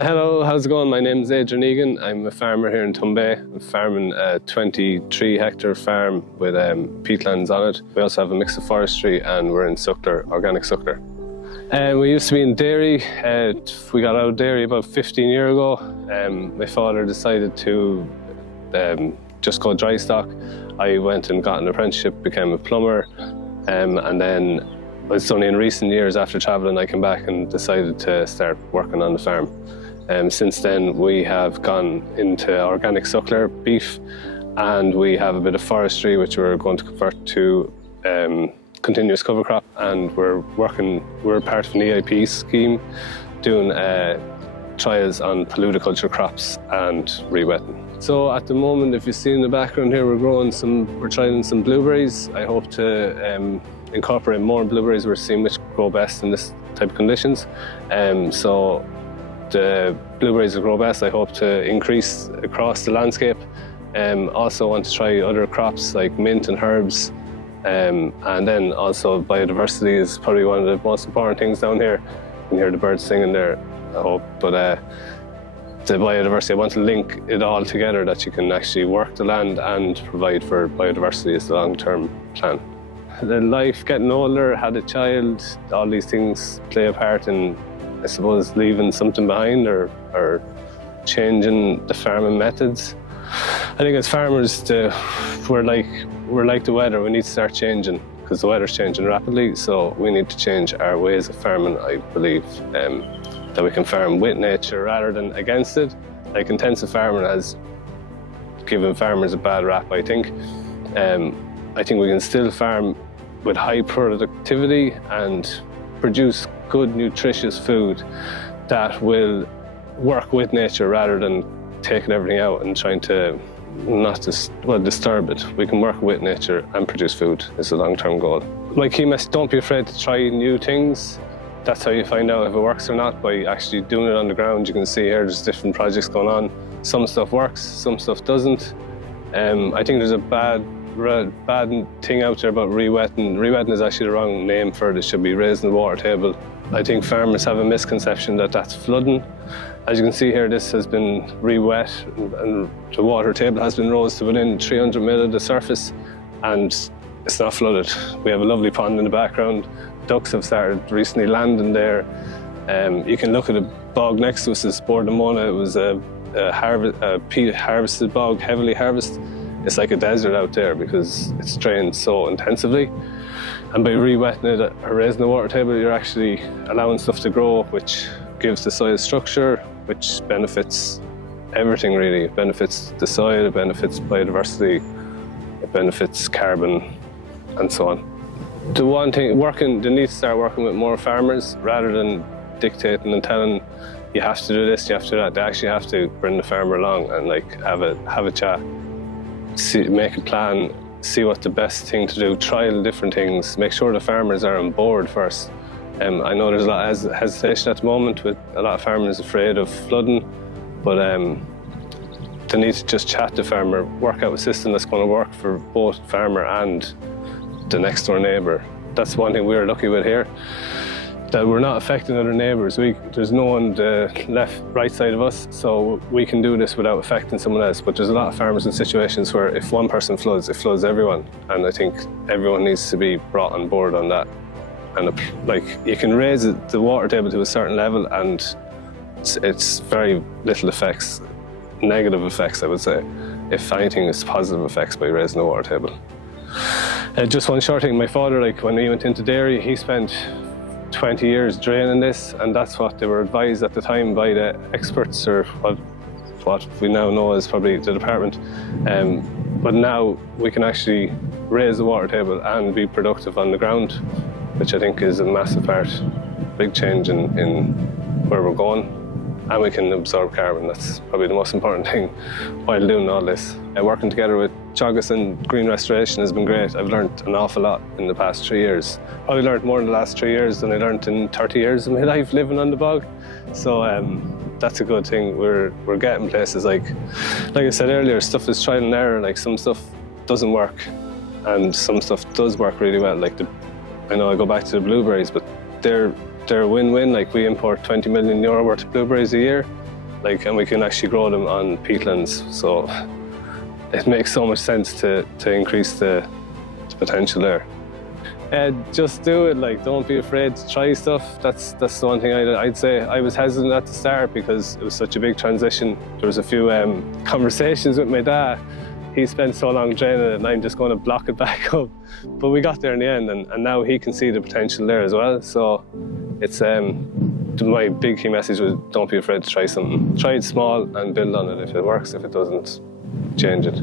Hello, how's it going? My name is Adrian Egan. I'm a farmer here in Thumbeagh. I'm farming a 23-hectare farm with peatlands on it. We also have a mix of forestry and we're in suckler, organic suckler. We used to be in dairy. We got out of dairy about 15 years ago. My father decided to just go dry stock. I went and got an apprenticeship, became a plumber, and then it's only in recent years after travelling I came back and decided to start working on the farm. Since then we have gone into organic suckler, beef, and we have a bit of forestry which we're going to convert to continuous cover crop, and we're part of an EIP scheme doing trials on paludiculture crops and re-wetting. So at the moment, if you see in the background here, we're trying some blueberries. I hope to incorporate more blueberries. We're seeing which grow best in this type of conditions. So the blueberries that grow best, I hope to increase across the landscape. Also want to try other crops like mint and herbs. And then also biodiversity is probably one of the most important things down here. You can hear the birds singing there, I hope. But the biodiversity, I want to link it all together, that you can actually work the land and provide for biodiversity is the long-term plan. The life, getting older, had a child, all these things play a part in, I suppose, leaving something behind or changing the farming methods. I think as farmers, we're like the weather. We need to start changing because the weather's changing rapidly. So we need to change our ways of farming. I believe that we can farm with nature rather than against it. Like intensive farming has given farmers a bad rap, I think. I think we can still farm with high productivity and produce good, nutritious food that will work with nature rather than taking everything out and trying to disturb it. We can work with nature and produce food is the long-term goal. My key message, don't be afraid to try new things. That's how you find out if it works or not, by actually doing it on the ground. You can see here there's different projects going on. Some stuff works, some stuff doesn't. I think there's a bad thing out there about re-wetting. Re-wetting is actually the wrong name for it. It should be raising the water table. I think farmers have a misconception that that's flooding. As you can see here, this has been re-wet and the water table has been raised to within 300 mil of the surface, and it's not flooded. We have a lovely pond in the background. Ducks have started recently landing there. You can look at a bog next to us, it's Bordemona. It was a peat harvested bog, heavily harvested. It's like a desert out there because it's drained so intensively. And by re-wetting it or raising the water table, you're actually allowing stuff to grow, which gives the soil structure, which benefits everything really. It benefits the soil, it benefits biodiversity, it benefits carbon, and so on. The one thing, they need to start working with more farmers rather than dictating and telling you have to do this, you have to do that. They actually have to bring the farmer along and have a chat, make a plan, see what the best thing to do, trial different things, make sure the farmers are on board first. I know there's a lot of hesitation at the moment with a lot of farmers afraid of flooding, but they need to just chat to the farmer, work out a system that's going to work for both farmer and the next door neighbour. That's one thing we're lucky with here, that we're not affecting other neighbours. There's no one on the right side of us, so we can do this without affecting someone else. But there's a lot of farmers in situations where if one person floods, it floods everyone. And I think everyone needs to be brought on board on that. And you can raise the water table to a certain level and it's very little effects, negative effects I would say. If anything, it's positive effects by raising the water table. Just one short thing, my father, when he went into dairy, he spent 20 years draining this, and that's what they were advised at the time by the experts, or what we now know as probably the department. But now we can actually raise the water table and be productive on the ground, which I think is a massive part, big change in where we're going. And we can absorb carbon. That's probably the most important thing while doing all this. Working together with Teagasc and Green Restoration has been great. I've learned an awful lot in the past 3 years. Probably learned more in the last 3 years than I learned in 30 years of my life living on the bog. So that's a good thing. We're getting places like I said earlier, stuff is trial and error. Some stuff doesn't work and some stuff does work really well. I know I go back to the blueberries, but they're a win-win. We import €20 million worth of blueberries a year. like, and we can actually grow them on peatlands. So it makes so much sense to increase the potential there. Just do it, like, don't be afraid to try stuff. That's the one thing I'd say. I was hesitant at the start because it was such a big transition. There was a few conversations with my dad. He spent so long draining it and I'm just going to block it back up. But we got there in the end, and now he can see the potential there as well. So it's my big key message was, don't be afraid to try something. Try it small and build on it. If it works, if it doesn't, change it.